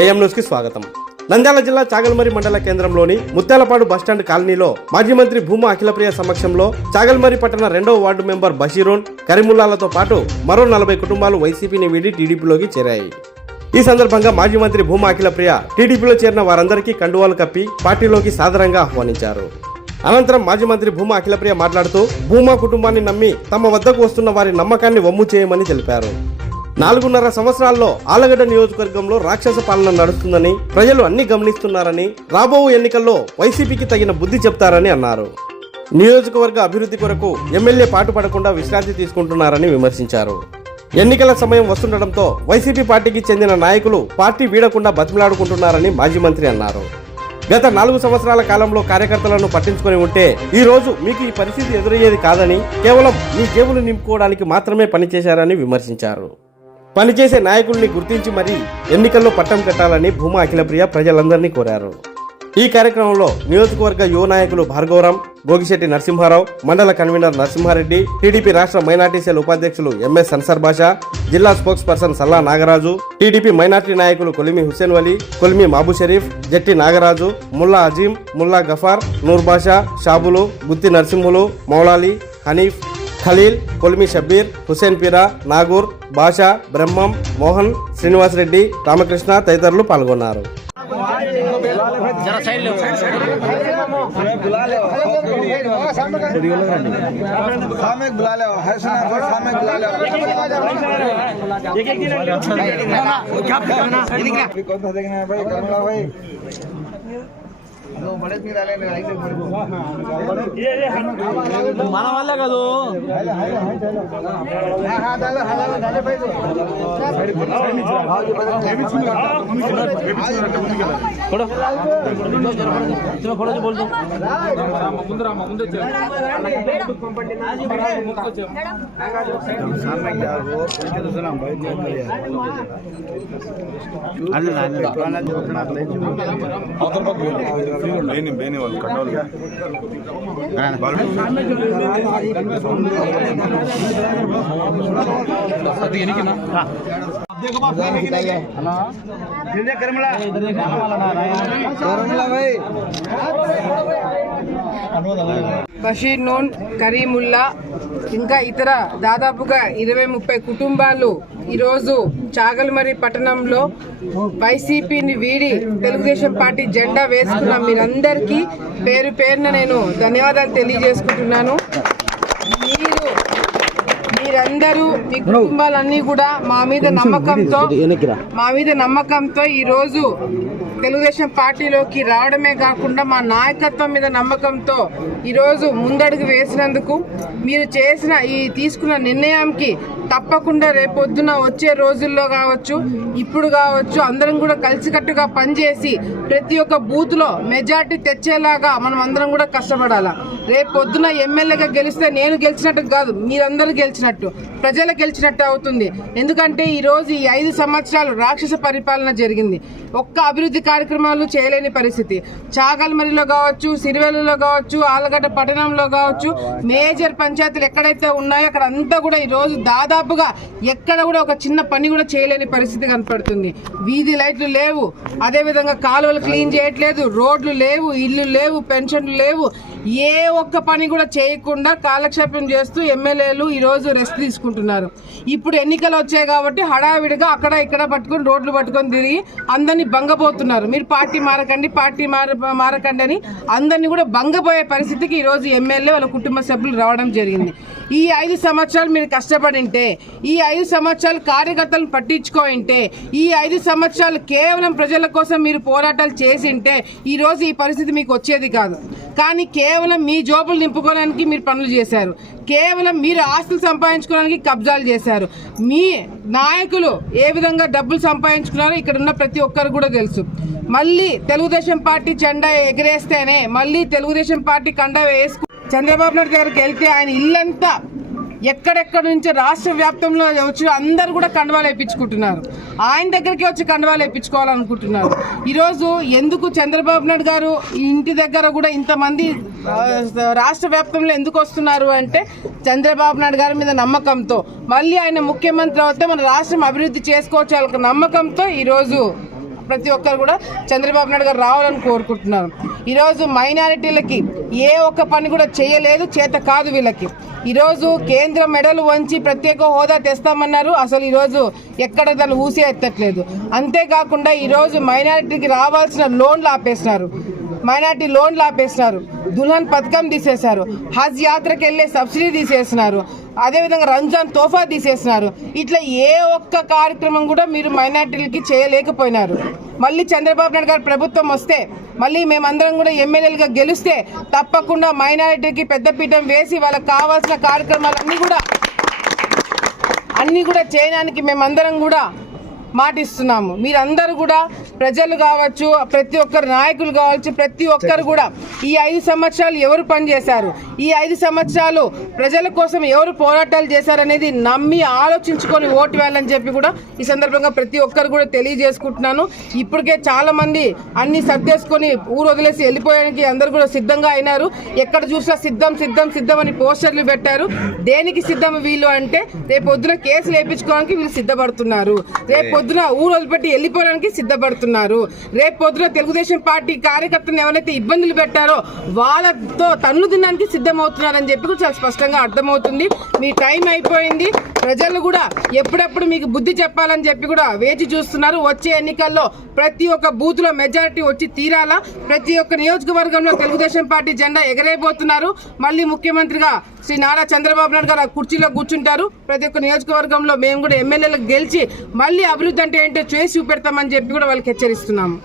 AM న్యూస్కి స్వాగతం. నంద్యాల జిల్లా చాగల్మరి మండల కేంద్రంలోని ముత్యాలపాడు బస్టాండ్ కాలనీలో మాజీ మంత్రి భూమా అఖిలప్రియ సమక్షంలో చాగల్మరి పట్టణ రెండవ వార్డు మెంబర్ బషీరోన్ కరీముల్లాలతో పాటు మరో నలభై కుటుంబాలు వైసీపీని వీడి టీడీపీలోకి చేరాయి. ఈ సందర్భంగా మాజీ మంత్రి భూమా అఖిలప్రియ టీడీపీలో చేరిన వారందరికీ కండువాలు కప్పి పార్టీలోకి సాదరంగా ఆహ్వానించారు. అనంతరం మాజీ మంత్రి భూమా అఖిలప్రియ మాట్లాడుతూ భూమా కుటుంబాన్ని నమ్మి తమ వద్దకు వస్తున్న వారి నమ్మకాన్ని వమ్ము చేయమని తెలిపారు. నాలుగున్నర సంవత్సరాల్లో ఆలగడ్డ నియోజకవర్గంలో రాక్షస పాలన నడుస్తుందని ప్రజలు అన్ని గమనిస్తున్నారని రాబో ఎన్నికల్లో వైసీపీకి తగిన బుద్ధి చెప్తారని అన్నారు. నియోజకవర్గ అభివృద్ధి కొరకు ఎమ్మెల్యే పాటుపడకుండా విశ్రాంతి తీసుకుంటున్నారని విమర్శించారు. ఎన్నికల సమయం వస్తుండటంతో వైసీపీ పార్టీకి చెందిన నాయకులు పార్టీ వీడకుండా బతిమలాడుకుంటున్నారని మాజీ మంత్రి అన్నారు. గత నాలుగు సంవత్సరాల కాలంలో కార్యకర్తలను పట్టించుకొని ఉంటే ఈ రోజు మీకు ఈ పరిస్థితి ఎదురయ్యేది కాదని కేవలం మీ జేబులు నింపుకోవడానికి మాత్రమే పనిచేశారని విమర్శించారు. పనిచేసే నాయకుల్ని గుర్తించి మరీ ఎన్నికల్లో పట్టం కట్టాలని భూమా అఖిలప్రియ ప్రజలందరినీ కోరారు. ఈ కార్యక్రమంలో నియోజకవర్గ యువ నాయకులు భార్గవరాం గోగిశెట్టి నరసింహారావు మండల కన్వీనర్ నరసింహారెడ్డి టీడీపీ రాష్ట్ర మైనార్టీ సెల్ ఉపాధ్యక్షులు ఎంఎస్ సన్సర్ బాషా జిల్లా spokesperson Salla Nagaraju TDP minority నాయకులు కొలిమి హుస్సేన్ వలీ కొలిమి మాబు షరీఫ్ జట్టి నాగరాజు ముల్లా అజీం ముల్లా గఫార్ నూర్ బాషా షాబులు గుత్తి నరసింహులు మౌలాలి హనీఫ్ ఖలీల్ కొలిమి షబ్బీర్ హుసేన్ పీరా నాగూర్ బాషా బ్రహ్మం మోహన్ శ్రీనివాసరెడ్డి రామకృష్ణ తదితరులు పాల్గొన్నారు. मला मारला का तो थोडं तुला थोडं बोलतो मुकुंदरा मुकुंद ಬೇನಿ ಬೇನಿ ಒಂದು ಕಣ್ಣೋಲ್ ಅದು ಎನಿಕಿನ ಕರ್ಮಳ ಕರ್ಮಳ ಭಾಯ್ బషీర్ నోన్ కరీముల్లా ఇంకా ఇతర దాదాపుగా ఇరవై ముప్పై కుటుంబాలు ఈరోజు చాగల్మరి పట్టణంలో వైసీపీని వీడి తెలుగుదేశం పార్టీ జెండా వేసుకున్న మీరందరికీ పేరు పేరున నేను ధన్యవాదాలు తెలియజేసుకుంటున్నాను. మీరందరూ మీ కుటుంబాలన్నీ కూడా మా మీద నమ్మకంతో మా మీద నమ్మకంతో ఈ రోజు తెలుగుదేశం పార్టీలోకి రావడమే కాకుండా మా నాయకత్వం మీద నమ్మకంతో ఈరోజు ముందడుగు వేసినందుకు మీరు చేసిన ఈ తీసుకున్న నిర్ణయానికి తప్పకుండా రేపొద్దున వచ్చే రోజుల్లో కావచ్చు ఇప్పుడు కావచ్చు అందరం కూడా కలిసికట్టుగా పనిచేసి ప్రతి ఒక్క బూత్లో మెజార్టీ తెచ్చేలాగా మనం అందరం కూడా కష్టపడాలా. రేపు పొద్దున ఎమ్మెల్యేగా గెలిస్తే నేను గెలిచినట్టు కాదు మీరందరూ గెలిచినట్టు ప్రజలు గెలిచినట్టు అవుతుంది. ఎందుకంటే ఈరోజు ఈ ఐదు సంవత్సరాలు రాక్షస పరిపాలన జరిగింది. ఒక్క అభివృద్ధి కార్యక్రమాలు చేయలేని పరిస్థితి. చాగల్మరిలో కావచ్చు సిరివెల్లలో కావచ్చు ఆలగడ్డ పట్టణంలో కావచ్చు మేజర్ పంచాయతీలు ఎక్కడైతే ఉన్నాయో అక్కడ అంతా కూడా ఈ రోజు దాదాపుగా ఎక్కడ కూడా ఒక చిన్న పని కూడా చేయలేని పరిస్థితి కనపడుతుంది. వీధి లైట్లు లేవు. అదేవిధంగా కాలువలు క్లీన్ చేయట్లేదు. రోడ్లు లేవు. ఇల్లు లేవు. పెన్షన్లు లేవు. ఏ ఒక్క పని కూడా చేయకుండా కాలక్షేపం చేస్తూ ఎమ్మెల్యేలు ఈరోజు రెస్ట్ తీసుకుంటున్నారు. ఇప్పుడు ఎన్నికలు వచ్చాయి కాబట్టి హడావిడిగా అక్కడ ఇక్కడ పట్టుకొని రోడ్లు పట్టుకొని తిరిగి అందరినీ భంగపోతున్నారు. మీరు పార్టీ మారకండి పార్టీ మార మారకండి అని అందరినీ కూడా భంగపోయే పరిస్థితికి ఈరోజు ఎమ్మెల్యే వాళ్ళ కుటుంబ సభ్యులు రావడం జరిగింది. ఈ ఐదు సంవత్సరాలు మీరు కష్టపడింటే ఈ ఐదు సంవత్సరాలు కార్యకర్తలను పట్టించుకోయింటే ఈ ఐదు సంవత్సరాలు కేవలం ప్రజల కోసం మీరు పోరాటాలు చేసింటే ఈరోజు ఈ పరిస్థితి మీకు వచ్చేది కాదు. కానీ కేవలం మీ జోబులు నింపుకోవడానికి మీరు పనులు చేశారు. కేవలం మీరు ఆస్తులు సంపాదించుకోవడానికి కబ్జాలు చేశారు. మీ నాయకులు ఏ విధంగా డబ్బులు సంపాదించుకున్నారో ఇక్కడ ఉన్న ప్రతి ఒక్కరు కూడా తెలుసు. మళ్ళీ తెలుగుదేశం పార్టీ జెండా ఎగరేస్తేనే మళ్ళీ తెలుగుదేశం పార్టీ కండ వేసుకు చంద్రబాబు నాయుడు దగ్గరికి వెళ్తే ఆయన ఇల్లంతా ఎక్కడెక్కడ నుంచి రాష్ట్ర వ్యాప్తంలో వచ్చి అందరు కూడా కండవాలు వేయించుకుంటున్నారు. ఆయన దగ్గరికి వచ్చి కండవాలు వేయించుకోవాలనుకుంటున్నారు. ఈరోజు ఎందుకు చంద్రబాబు నాయుడు గారు ఈ ఇంటి దగ్గర కూడా ఇంతమంది రాష్ట్ర వ్యాప్తంలో ఎందుకు వస్తున్నారు అంటే చంద్రబాబు నాయుడు గారి మీద నమ్మకంతో. మళ్ళీ ఆయన ముఖ్యమంత్రి అవుతే మన రాష్ట్రం అభివృద్ధి చేసుకోవచ్చు నమ్మకంతో ఈరోజు ప్రతి ఒక్కరు కూడా చంద్రబాబు నాయుడు గారు రావాలని కోరుకుంటున్నారు. ఈరోజు మైనారిటీలకి ఏ ఒక్క పని కూడా చేయలేదు చేత కాదు వీళ్ళకి. ఈరోజు కేంద్ర మెడలు వంచి ప్రత్యేక హోదా తెస్తామన్నారు. అసలు ఈరోజు ఎక్కడ దాన్ని ఊసే ఎత్తట్లేదు. అంతేకాకుండా ఈరోజు మైనారిటీకి రావాల్సిన లోన్లు ఆపేసినారు. మైనార్టీ లోన్లు ఆపేసినారు. దుల్హన్ పథకం తీసేశారు. హజ్ యాత్రకు వెళ్ళే సబ్సిడీ తీసేసినారు. అదేవిధంగా రంజాన్ తోఫా తీసేసినారు. ఇట్లా ఏ ఒక్క కార్యక్రమం కూడా మీరు మైనార్టీలకి చేయలేకపోయినారు. మళ్ళీ చంద్రబాబు నాయుడు గారు ప్రభుత్వం వస్తే మళ్ళీ మేమందరం కూడా ఎమ్మెల్యేలుగా గెలిస్తే తప్పకుండా మైనారిటీకి పెద్దపీఠం వేసి వాళ్ళకి కావాల్సిన కార్యక్రమాలన్నీ కూడా అన్నీ కూడా చేయడానికి మేమందరం కూడా మాటిస్తున్నాము. మీరందరూ కూడా ప్రజలు కావచ్చు ప్రతి ఒక్కరు నాయకులు కావచ్చు ప్రతి ఒక్కరు కూడా ఈ ఐదు సంవత్సరాలు ఎవరు పనిచేశారు? ఈ ఐదు సంవత్సరాలు ప్రజల కోసం ఎవరు పోరాటాలు చేశారనేది నమ్మి ఆలోచించుకొని ఓటు వేయాలని చెప్పి కూడా ఈ సందర్భంగా ప్రతి ఒక్కరు కూడా తెలియజేసుకుంటున్నాను. ఇప్పటికే చాలా మంది అన్ని సర్దేసుకొని ఊరు వదిలేసి వెళ్ళిపోయడానికి అందరూ కూడా సిద్ధంగా అయినారు. ఎక్కడ చూసినా సిద్ధం సిద్ధం సిద్ధం అని పోస్టర్లు పెట్టారు. దేనికి సిద్ధం వీళ్ళు అంటే రేపు పొద్దున కేసులు వేయించుకోవడానికి వీళ్ళు సిద్ధపడుతున్నారు. రేపు పొద్దున ఊరు వదిలిపెట్టి వెళ్ళిపోవడానికి సిద్ధపడుతున్నారు. రేపు పొద్దున తెలుగుదేశం పార్టీ కార్యకర్తలను ఎవరైతే ఇబ్బందులు పెట్టారో వాళ్ళతో తన్ను తినడానికి సిద్ధమవుతున్నారని చెప్పి కూడా చాలా స్పష్టంగా అర్థమవుతుంది. మీ టైం అయిపోయింది. ప్రజలు కూడా ఎప్పుడెప్పుడు మీకు బుద్ధి చెప్పాలని చెప్పి కూడా వేచి చూస్తున్నారు. వచ్చే ఎన్నికల్లో ప్రతి ఒక్క బూత్లో మెజారిటీ వచ్చి తీరాలా? ప్రతి ఒక్క నియోజకవర్గంలో తెలుగుదేశం పార్టీ జెండా ఎగరేయబోతున్నారు. మళ్ళీ ముఖ్యమంత్రిగా శ్రీ నారా చంద్రబాబు నాయుడు గారు ఆ కుర్చీలో కూర్చుంటారు. ప్రతి ఒక్క నియోజకవర్గంలో మేము కూడా ఎమ్మెల్యేలకు గెలిచి మళ్ళీ అభివృద్ధి అంటే ఏంటో చేసి చూపెడతామని చెప్పి కూడా వాళ్ళకి హెచ్చరిస్తున్నాము.